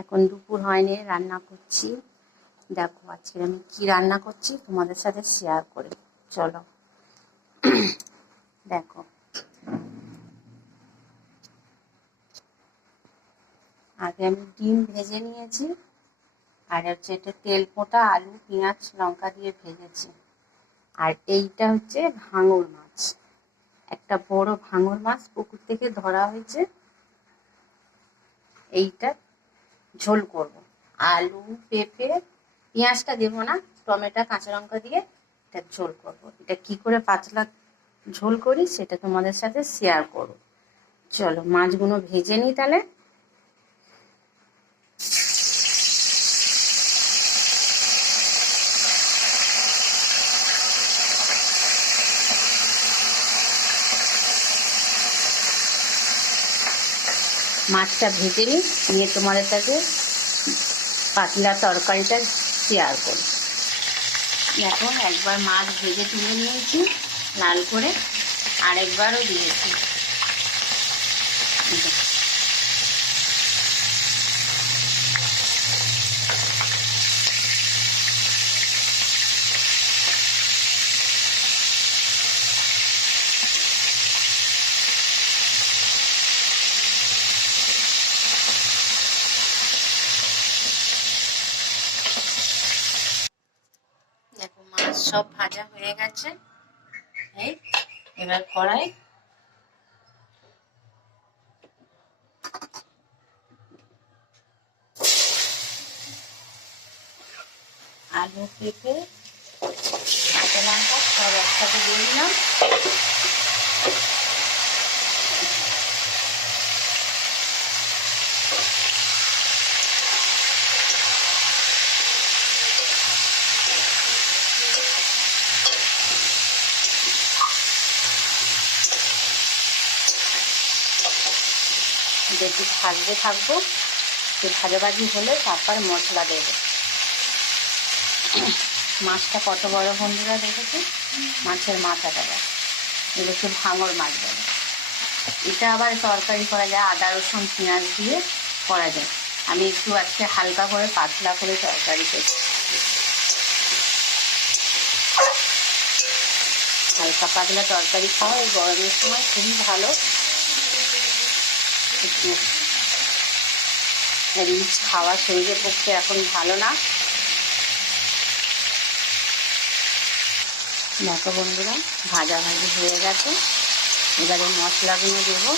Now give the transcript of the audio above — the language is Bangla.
এখন দুপুর হয়নি, রান্না করছি। দেখো আজকে আমি কি রান্না করছি তোমাদের সাথে শেয়ার করি, চলো। দেখো আগে আমি ডিম ভেজে নিয়েছি, আর হচ্ছে এটা তেল পোঁতা আলু পেঁয়াজ লঙ্কা দিয়ে ভেজেছি। আর এইটা হচ্ছে ভাঙর মাছ, একটা বড় ভাঙর মাছ পুকুর থেকে ধরা হয়েছে। এইটা ঝোল করব, আলু পেঁপে পেঁয়াজটা দেবো না, টমেটো কাঁচা লঙ্কা দিয়ে এটা ঝোল করব। এটা কি করে পাতলা ঝোল করি সেটা তোমাদের সাথে শেয়ার করব। চলো মাছগুলো ভেজে নিই তাহলে। মাছটা ভেজে নিই, নিয়ে তোমাদের সাথে পাতলা তরকারিটা শেয়ার করি। এখন একবার মাছ ভেজে তুলে নিয়েছি লাল করে, আরেকবারও দিয়েছি। দেখো মাছ সব ভাজা হয়ে গেছে। এই এবার কড়াই আলু পেঁপে কাঁচা লঙ্কা সব একসাথে দিয়ে দিলাম। একটু ভাজতে থাকবো, একটু ভাজাভাজি হলে তারপর মশলা দেবো। মাছটা কত বড় বন্ধুরা দেখেছি, মাছের মাথাটা দেয়, এটা একটু ভাঙর মাছ বলে। এটা আবার তরকারি করা যায়, আদা রসুন পেঁয়াজ দিয়ে করা যায়। আমি একটু আজকে হালকা করে পাতলা করে তরকারি করছি। হালকা পাতলা তরকারি খাওয়া এই গরমের সময় খুবই ভালো। রিচ খাওয়া শরীরের পক্ষে এখন ভালো না। দেখো বন্ধুরা ভাজাভাজি হয়ে গেছে, এবারে মশলাগুলো দেবো।